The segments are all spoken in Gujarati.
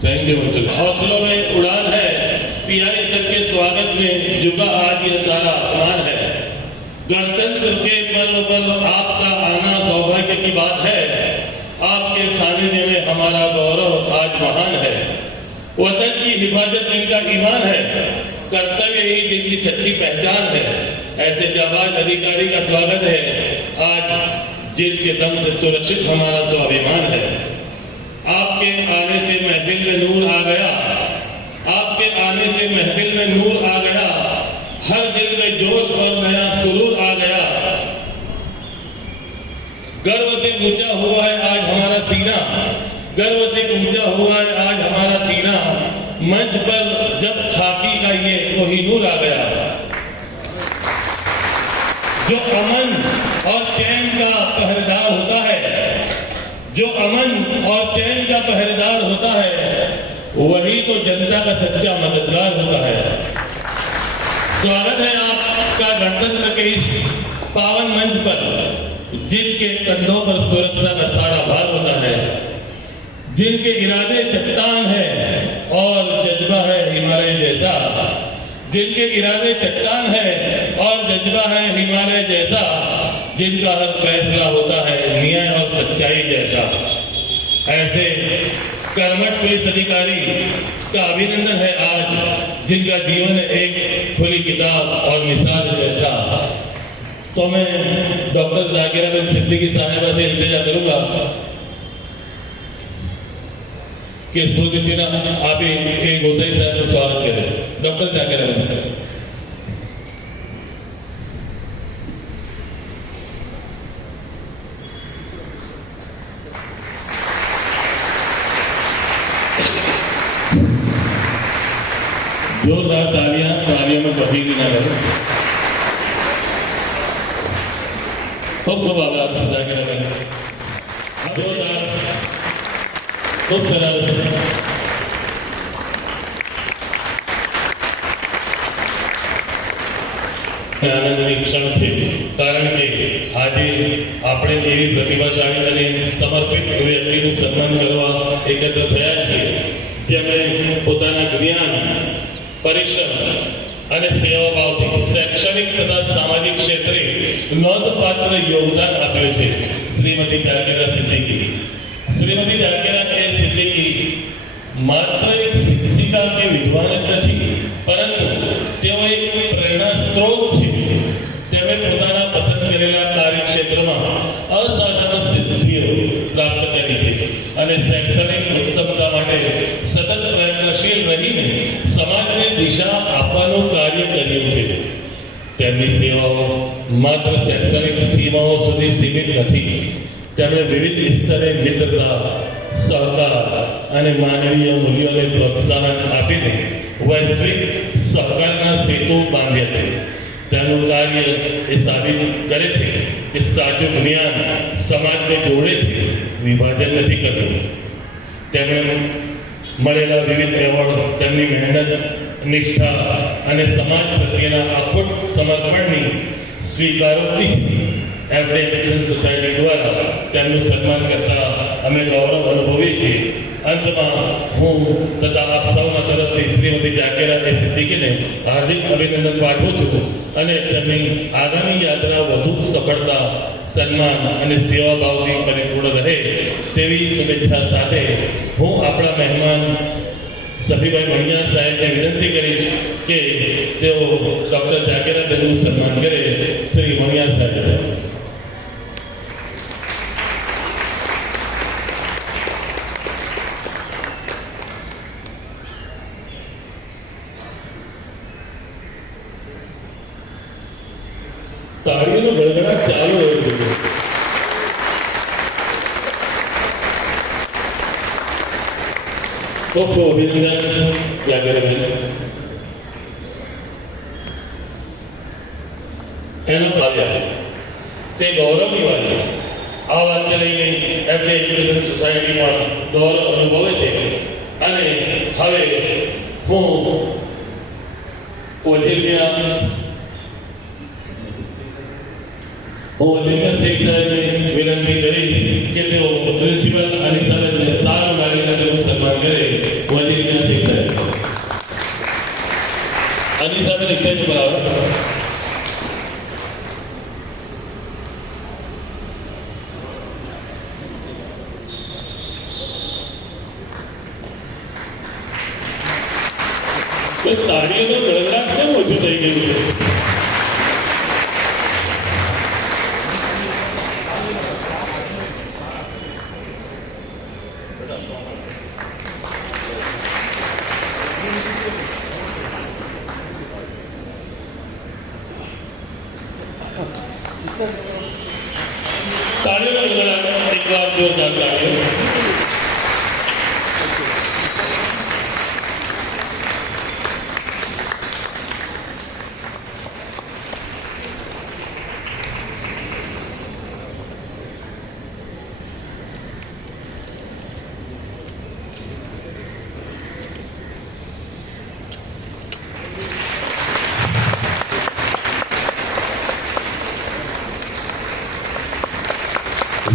Thank you. हौसलों में उड़ान है, पियाई सबके स्वागत में झुका आज ये सारा आसमान है। गणतंत्र के पर्व पर आपका आना सौभाग्य की बात है। आपके सानिध्य में हमारा गौरव आज महान है। वतन की हिफाजत इनका ईमान है, कर्तव्य ही जिनकी सच्ची पहचान है। ऐसे जाबाज अधिकारी का स्वागत है आज जिनके दम से सुरक्षित हमारा स्वाभिमान है। आपके आने से महफिल में नूर आ गया, आपके आने से महफिल में नूर आ गया, हर दिल में जोश और नया सुरूर आ गया। गर्व से ऊंचा हुआ है आज हमारा सीना, गर्व से ऊंचा हुआ है आज हमारा सीना। मंच पर जब खाकी का ये कोहिनूर आ गया, जो अमन और चैन का पहरेदार होता है, जो अमन और चैन का पहरेदार होता है, वही तो जनता का सच्चा मददगार होता है। स्वागत है आपका गणतंत्र के इस पावन मंच पर, जिनके कंधों पर सुरक्षा का सारा भार होता है, जिनके इरादे चट्टान है और जज्बा है हिमालय जैसा, जिनके इरादे चट्टान है और जज्बा है हिमालय जैसा, जिनका हर फैसला होता है न्याय और सच्चाई जैसा। ऐसे कर्मठ पुलिस अधिकारी का अभिनंदन है आज, जिनका जीवन एक खुली किताब और मिसाल जैसा। तो मैं डॉक्टर जाकिरा बिन सिद्दीकी साहिबा से इंतजार करूंगा कि स्मृति सिन्हा आप ही गोसाई साहब का स्वागत करें। डॉक्टर जाकिरा बिन जोरदार तालियां, तालियों में बफीली ना करें। खूब आभार जाकिरा बिन, जोरदार, खूब सरल। આનંદની ક્ષણ છે, કારણ કે આજે આપણે એવી પ્રતિભાશાળી અને સમર્પિત વ્યક્તિનું સન્માન કરવા એકત્ર થયા છીએ, જેમણે પોતાના જ્ઞાન, પરિશ્રમ અને સેવાભાવથી શૈક્ષણિક તથા સામાજિક ક્ષેત્રે નોંધપાત્ર યોગદાન આપ્યું છે। શ્રીમતી જાકીરા સિદ્દીકી, શ્રીમતી જાકીરા સિદ્દીકી માત્ર એક શિક્ષિકા કે વિદ્વાન જ નથી, પરંતુ તેઓ એક પ્રેરણા સ્ત્રોત છે। તેમણે પોતાના પસંદ કરેલા કાર્યક્ષેત્રમાં અસાધારણ સિદ્ધિઓ પ્રાપ્ત કરી છે અને શૈક્ષણિક ઉત્તમતા માટે સતત પ્રયત્નશીલ રહીને સમાજને દિશા આપવાનું કાર્ય કર્યું છે। તેમની સેવાઓ માત્ર શૈક્ષણિક સીમાઓ સુધી સીમિત નથી, તેમણે વિવિધ સ્તરે મિત્રતા, સહકાર અને માનવીય મૂલ્યોને પ્રોત્સાહન આપીને વૈશ્વિક સહકારના સેતુ બાંધ્યા છે। તેમનું કાર્ય એ સાબિત કરે છે કે સાચું જ્ઞાન સમાજને જોડે છે, વિભાજન નથી કરતું। તેમણે મળેલા વિવિધ એવોર્ડ તેમની મહેનત, નિષ્ઠા અને સમાજ પ્રત્યેના અખૂટ સમર્પણની સ્વીકારોક્તિ એફડી એજ્યુકેશન સોસાયટી દ્વારા તેમનું સન્માન કરતા અમે ગૌરવ અનુભવીએ છીએ। અંતમાં હું તથા આપ સૌના તરફથી શ્રીમતી જાકીરા સિદ્દીકીને હાર્દિક અભિનંદન પાઠવું છું અને તેમની આગામી યાત્રા વધુ સફળતા, સન્માન અને સેવાભાવથી પરિપૂર્ણ રહે તેવી શુભેચ્છા સાથે હું આપણા મહેમાન સફીભાઈ મણિયાર સાહેબને વિનંતી કરીશ કે તેઓ ડૉક્ટર જાકીરા બેનનું સન્માન કરે। શ્રી મણિયાર સાહેબ। તાળીઓનો ગડગડાટ ચાલુ હોય છે। ખૂબ ખૂબ અભિનંદન જાકીરાબેન। એનો કાર્ય તે ગૌરવની વાત છે। આ વાતને લઈને એફડી એજ્યુકેશન સોસાયટીમાં ગૌરવ અનુભવે છે અને હવે હું ઓજિલિયા શેખ સાહેબને વિનંતી કરી કે તેઓ પ્રિન્સિપલ અનિતા સારું લાગીને તેનું સન્માન કરે। સ્ટેજ પર આવે. તાળીઓનો ગળગડાટ કેમ ઓછું થઈ ગયું છે? તાળીઓનો ગળગડાટ એકવાર જોરદાર તાળીઓ.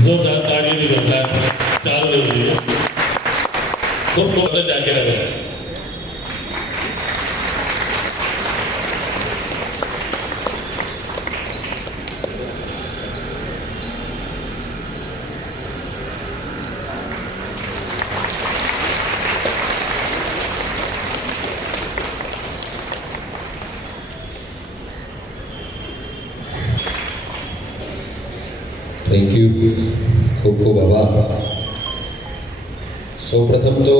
જોરદાર તાળીઓની ગળગડાટ ચાલુ રહેવું જોઈએ. ખૂબ ખૂબ જાગીર રહે. થેન્ક યુ, ખૂબ ખૂબ આભાર. સૌપ્રથમ તો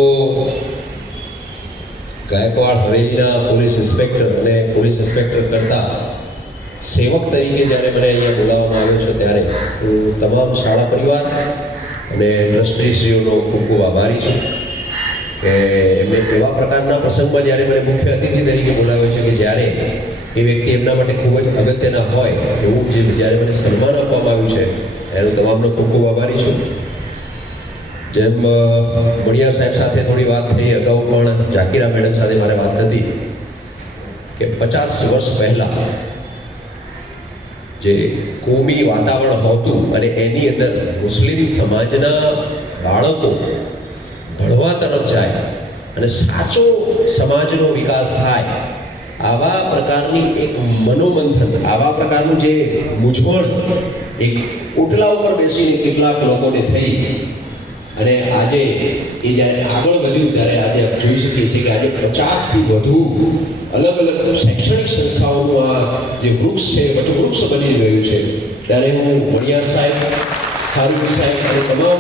ગાયકવાડ હવેલીના પોલીસ ઇન્સ્પેક્ટર અને પોલીસ ઇન્સ્પેક્ટર કરતા સેવક તરીકે જ્યારે મને અહીંયા બોલાવવામાં આવ્યો છે ત્યારે હું તમામ શાળા પરિવાર અને ટ્રસ્ટીશ્રીઓનો ખૂબ ખૂબ આભારી છું કે એમને એવા પ્રકારના પ્રસંગમાં જ્યારે મને મુખ્ય અતિથિ તરીકે બોલાવ્યો છે કે જ્યારે એ વ્યક્તિ એમના માટે ખૂબ જ અગત્યના હોય એવું જ્યારે મને સન્માન આપવામાં આવ્યું છે એનો તમામનો ખૂબ ખૂબ આભારી છું. જેમ મણિયાર સાહેબ સાથે થોડી વાત થઈ, અગાઉ પણ જાકીરા મેડમ સાથે મારે વાત થતી કે 50 વર્ષ પહેલાં જે કોમી વાતાવરણ હતું અને એની અંદર મુસ્લિમ સમાજના બાળકો ભણવા તરફ જાય અને સાચો સમાજનો વિકાસ થાય, આવા પ્રકારની એક મનોમંથન, આવા પ્રકારનું જે મૂંઝવણ એક ઓટલા ઉપર બેસીને કેટલાક લોકોને થઈ અને આજે એ જ્યારે આગળ વધ્યું ત્યારે આજે જોઈ શકીએ છીએ કે આજે 50થી વધુ અલગ અલગ શૈક્ષણિક સંસ્થાઓનું આ જે વૃક્ષ છે વટવૃક્ષ બની રહ્યું છે. ત્યારે હું મણિયાર સાહેબ, ખારીક સાહેબ અને તમામ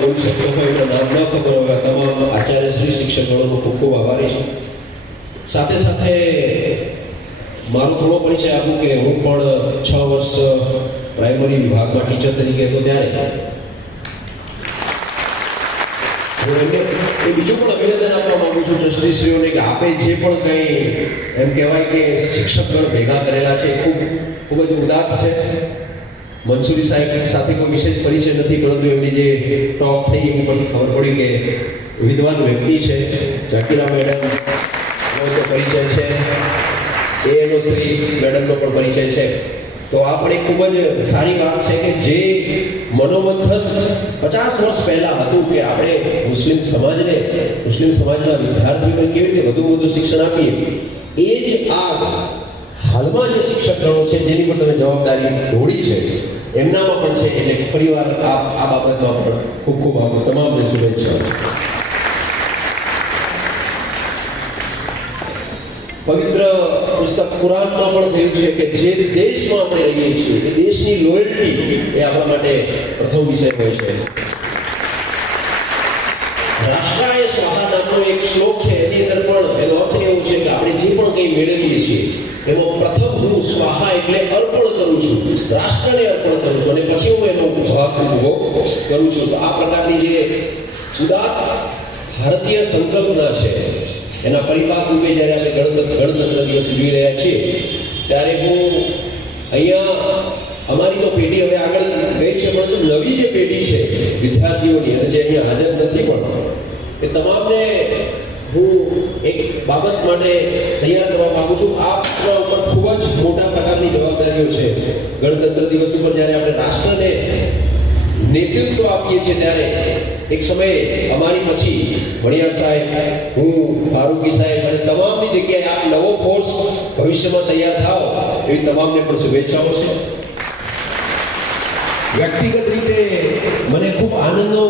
બોલી શક્યો હોય એમના નામ ન ખબર હોય તમામ આચાર્યશ્રી શિક્ષકગણોનો ખૂબ ખૂબ આભારી છું. સાથે સાથે મારો થોડો પરિચય આપું કે હું પણ 6 વર્ષ પ્રાઇમરી વિભાગમાં ટીચર તરીકે હતો ત્યારે હું એમને એ બીજું પણ અભિનંદન આપવા માંગુ છું ટ્રસ્ટીશ્રીઓને કે આપે જે પણ કંઈ એમ કહેવાય કે શિક્ષકગણ ભેગા કરેલા છે ખૂબ ખૂબ જ ઉદાત્ત છે. મંસૂરી સાહેબ સાથે કોઈ વિશેષ પરિચય નથી, પરંતુ એમની જે ટોક થઈ એની પરથી ખબર પડી કે વિદ્વાન વ્યક્તિ છે. જાકીરા મેડમ પરિચય છે, એનો શ્રી મેડમનો પણ પરિચય છે. તો આ પણ એક ખૂબ જ સારી વાત છે કે જે મનોમંથન 50 વર્ષ પહેલા હતું કે આપણે મુસ્લિમ સમાજના વિદ્યાર્થીઓને કેવી રીતે વધુ વધુ શિક્ષણ આપીએ, એ જ આ હાલમાં જે શિક્ષકગણો છે જેની પર તમે જવાબદારી ઢોળી છે એમનામાં પણ છે. એટલે ફરીવાર આ બાબતમાં પણ ખૂબ ખૂબ આભાર, તમામને શુભેચ્છાઓ. પવિત્ર પુસ્તક કુરાનમાં પણ કહ્યું છે કે જે દેશમાં આપણે રહીએ છીએ એ દેશની લોયલ્ટી એ આપણા માટે પ્રથમ વિષય હોય છે. રાષ્ટ્રાય સ્વાહા નામનો એક શ્લોક છે, એની અંદર પણ એનો અર્થ એવો છે કે આપણે જે પણ કંઈ મેળવીએ છીએ એમાં પ્રથમ હું સ્વાહા એટલે અર્પણ કરું છું, રાષ્ટ્રને અર્પણ કરું છું અને પછી હું એનો ભાગ ઉભો કરું છું. તો આ પ્રકારની જે ઉદાત્ત ભારતીય સંકલ્પના છે એના પરિપાક રૂપે જ્યારે આપણે ગણતંત્ર દિવસ ઉજવી રહ્યા છીએ ત્યારે હું અહીંયા અમારી તો પેઢી હવે આગળ ગઈ છે, પરંતુ નવી જે પેઢી છે વિદ્યાર્થીઓની અને જે અહીંયા હાજર નથી પણ એ તમામને હું એક બાબત માટે તૈયાર કરવા માંગુ છું. આપના ઉપર ખૂબ જ મોટા પ્રકારની જવાબદારીઓ છે. ગણતંત્ર દિવસ ઉપર જ્યારે આપણે રાષ્ટ્રને નેતૃત્વ આપીએ છીએ ત્યારે એક સમયે અમારી પછી વણિયાર સાહેબ, હું, ફારૂકી સાહેબ અને તમામની જગ્યાએ આપ નવો ફોર્સ ભવિષ્યમાં તૈયાર થાઓ એવી તમામને પણ શુભેચ્છાઓ છે. વ્યક્તિગત રીતે મને ખૂબ આનંદનો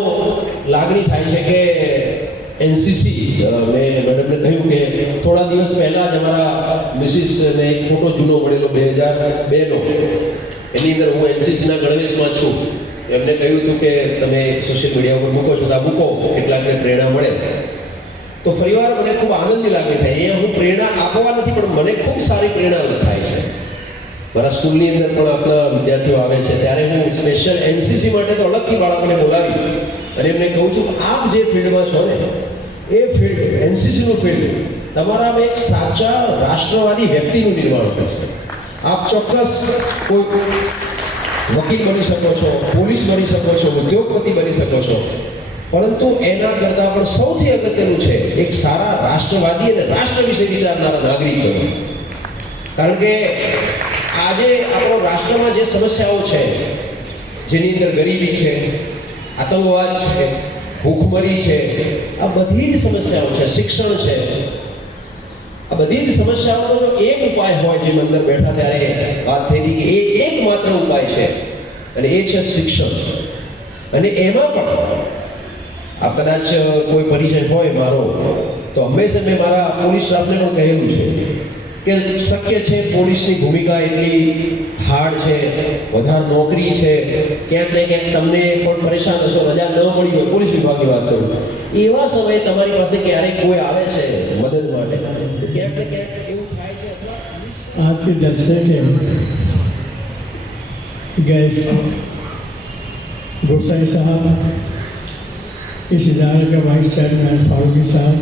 લાગણી થાય છે કે એનસીસી, મેં મેડમને કહ્યું કે થોડા દિવસ પહેલા જ અમારા મિસિસને એક ફોટો જૂનો મળેલો 2002નો, એની અંદર હું એનસીસીના ગણવેશમાં છું. એમને કહ્યું હતું કે તમે સોશિયલ મીડિયા ઉપર મૂકો છો તો આ મૂકો, કેટલાકને પ્રેરણા મળે. તો ફરીવાર મને ખૂબ આનંદની લાગણી થાય. અહીંયા હું પ્રેરણા આપવા નથી, પણ મને ખૂબ સારી પ્રેરણા થાય છે. મારા સ્કૂલની અંદર પણ આપણા વિદ્યાર્થીઓ આવે છે ત્યારે હું સ્પેશિયલ એનસીસી માટે તો અલગથી બાળકોને બોલાવી અને એમને કહું છું આપ જે ફિલ્ડમાં છો ને એ ફિલ્ડ, એનસીસીનું ફિલ્ડ તમારામાં એક સાચા રાષ્ટ્રવાદી વ્યક્તિનું નિર્માણ કરશે. આપ ચોક્કસ કોઈ વકીલ બની શકો છો, પોલીસ બની શકો છો, ઉદ્યોગપતિ બની શકો છો, પરંતુ એના કરતાં પણ સૌથી અગત્યનું છે એક સારા રાષ્ટ્રવાદી અને રાષ્ટ્ર વિશે વિચારનારા નાગરિક બનો. કારણ કે આજે આપણો રાષ્ટ્રમાં જે સમસ્યાઓ છે, જેની અંદર ગરીબી છે, આતંકવાદ છે, ભૂખમરી છે, આ બધી જ સમસ્યાઓ છે, શિક્ષણ છે, આ બધી જ સમસ્યાઓનો જો એક ઉપાય હોય, જે અંદર બેઠા ત્યારે વાત થઈ હતી કે એ એકમાત્ર ઉપાય છે અને એ છે શિક્ષણ. અને એમાં પણ આ કદાચ કોઈ પરિચય હોય મારો, તો હંમેશા મેં મારા પોલીસ સ્ટાફને પણ કહેલું છે કે શક્ય છે પોલીસની ભૂમિકા એટલી હાર્ડ છે, વધારે નોકરી છે, ક્યાંક ને ક્યાંક તમને પણ પરેશાન હશો, રજા ન મળી હોય, પોલીસ વિભાગની વાત કરું, એવા સમયે તમારી પાસે ક્યારેક કોઈ આવે છે મદદ માટે, તો ક્યાંક ને ક્યાંક એવું થાય છે. आपके जलसे के गए गोसाई साहब, इस इदारे के वाइस चेयरमैन फारूकी साहब,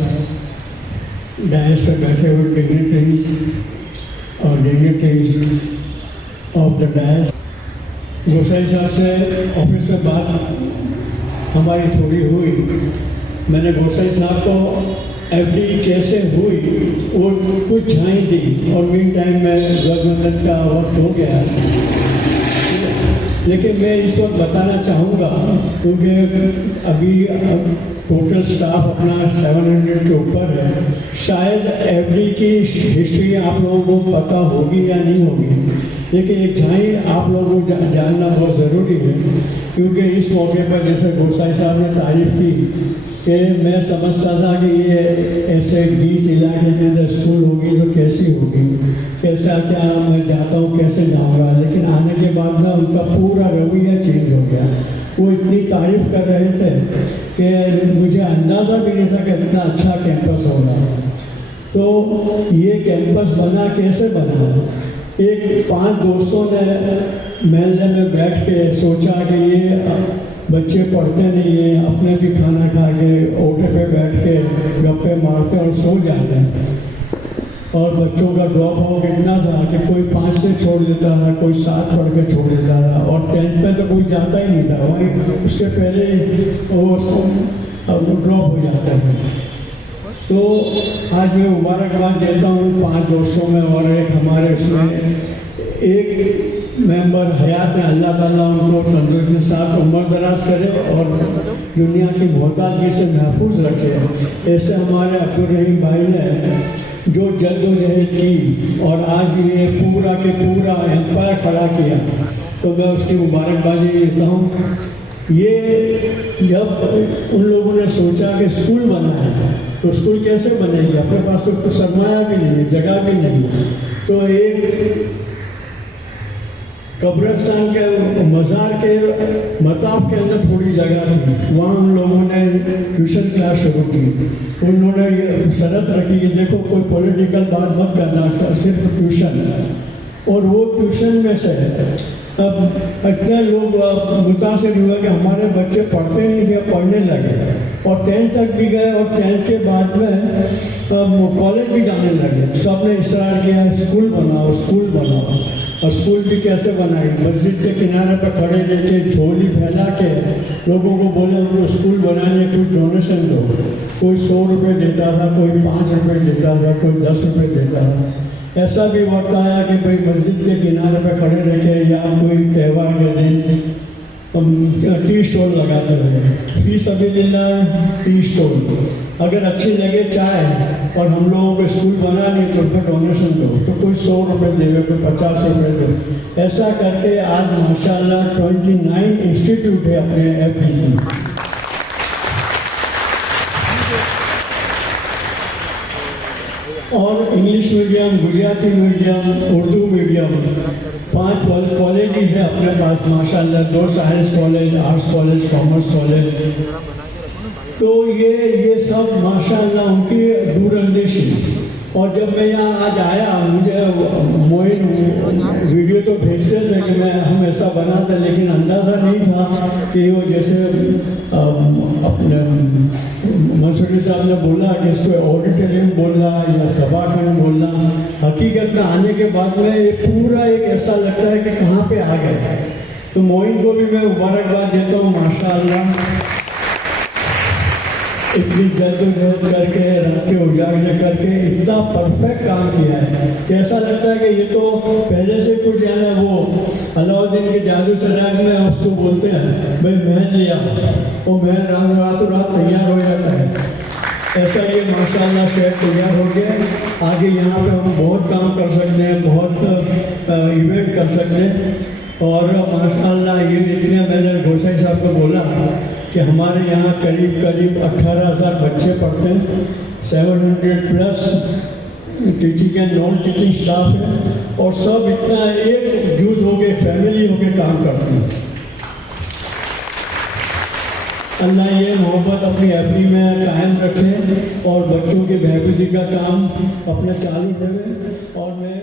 डायस पर बैठे हुए डिग्नेटरीज और डिग्नेटरीज ऑफ द डायस. गोसाई साहब से ऑफिस में बात हमारी थोड़ी हुई. मैंने गोसाई साहब को एफडी कैसे हुई वो कुछ झाई दी और मीन टाइम में गवर्नमेंट का वक्त हो गया. लेकिन मैं इस वक्त बताना चाहूँगा क्योंकि अभी टोटल स्टाफ अपना 700 के ऊपर है. शायद एफडी की हिस्ट्री आप लोगों को पता होगी या नहीं होगी, लेकिन एक झाई आप लोगों को जानना बहुत ज़रूरी है. क्योंकि इस मौके पर जैसे गोसाई साहब ने तारीफ की कि मैं समझता था कि ये ऐसे बीच इलाके के अंदर स्कूल होगी तो कैसी होगी, कैसा क्या मैं जाता हूँ, कैसे जाऊँगा. लेकिन आने के बाद ना उनका पूरा रवैया चेंज हो गया. वो इतनी तारीफ कर रहे थे कि मुझे अंदाज़ा भी नहीं था कि इतना अच्छा कैंपस होगा. तो ये कैंपस बना कैसे बना? एक 5 दोस्तों ने महल्ले में बैठ के सोचा कि ये बच्चे पढ़ते नहीं हैं, अपने भी खाना खा के ओटे पे बैठ के गप्पे मारते और सो जाते हैं. और बच्चों का ड्रॉप आउट इतना था कि कोई 5 से छोड़ देता था, कोई 7 पढ़ के छोड़ देता था, और 10th में तो कोई जाता ही नहीं था. वहीं उसके पहले वो ड्रॉप हो जाता है. तो आज मैं मुबारकबाद देता हूँ 5 दोस्तों में और एक हमारे उसमें एक मेंबर हयात है. अल्लाह ताला उनको तंदुरुस्ती के साथ उम्र दराज करे और दुनिया की मोहताजगी से महफूज रखे. ऐसे हमारे अब्दुल रहीम भाई ने जो जद्दोजहद की और आज ये पूरा के पूरा एम्पायर खड़ा किया, तो मैं उसकी मुबारकबादी देता हूँ. ये जब उन लोगों ने सोचा कि स्कूल बना है तो स्कूल कैसे बनेगी, अपने पास तो कुछ सरमाया भी नहीं है, जगह भी नहीं है. तो एक कब्रिस्तान के मज़ार के मताब के अंदर थोड़ी जगह थी, वहाँ हम लोगों ने ट्यूशन क्लास शुरू की. उन्होंने ये शर्त रखी कि देखो कोई पॉलिटिकल बात मत करना, सिर्फ ट्यूशन. और वो ट्यूशन में से अब इतने लोग मुतासिर हुए कि हमारे बच्चे पढ़ते नहीं थे, पढ़ने लगे और 10th तक भी गए और 10th के बाद में कॉलेज भी जाने लगे. सबने इसरार किया स्कूल बनाओ, स्कूल बनाओ. और स्कूल भी कैसे बनाई? मस्जिद के किनारे पर खड़े रहकर झोली फैला के लोगों को बोले उनको स्कूल बनाने कुछ डोनेशन दो. कोई 100 रुपये देता था, कोई 5 रुपये देता था, कोई 10 रुपये देता था. ऐसा भी वक्त आया कि भाई मस्जिद के किनारे पर खड़े रह के या कोई त्यौहार के दिन टी स्टॉल लगाते हैं, फी सबिलिल्लाह टी स्टॉल। अगर अच्छी लगे चाय और हम लोगों को स्कूल बना नहीं तो उनको डोनेशन दो, तो कोई 100 रुपये देवे, कोई 50 रुपये दो। ऐसा करके आज माशाल्लाह 29 इंस्टीट्यूट है अपने एफडी की। और English medium, Gujarati medium, Urdu medium, 5 colleges है अपने पास माशाल्लाह, 2 science college, arts college, commerce college. तो ये सब माशाल्लाह उनकी दूरंदेशी। और जब मैं यहाँ आज आया, मुझे मोइन वीडियो तो भेजते थे कि हम ऐसा बनाते, लेकिन अंदाज़ा नहीं था कि वो जैसे अपने मंसूरी साहब ने बोला कि इसको ऑडिटोरियम बोलना या सभाखंड बोलना, हकीकत में आने के बाद में ये पूरा एक ऐसा लगता है कि कहाँ पे आ गए। तो मोइन को भी मैं मुबारकबाद देता हूँ माशाअल्लाह, इतनी जद्दोजहद करके, रात के उजागरे करके इतना परफेक्ट काम किया है कि ऐसा लगता है कि ये तो पहले से कुछ यानी वो अलाउद्दीन के जादू सराय में उसको बोलते हैं भाई महल लिया, वो महल रातों रात तैयार हो जाता है। ऐसा ये माशाल्लाह शहर तैयार हो गया। आगे यहाँ पे हम बहुत काम कर सकते हैं, बहुत इवेंट कर सकते हैं। और माशाल्लाह ये इतने, मैंने गोसाई साहब को बोला कि हमारे यहाँ करीब 18,000 बच्चे पढ़ते हैं, 700 plus teaching and non teaching staff है, और सब इतना एकजुट हो गए, फैमिली हो के काम करते हैं। अल्लाह ये मोहब्बत अपनी एफडी में कायम रखे और बच्चों की बहबूदी का काम अपना चालू रहे। और मैं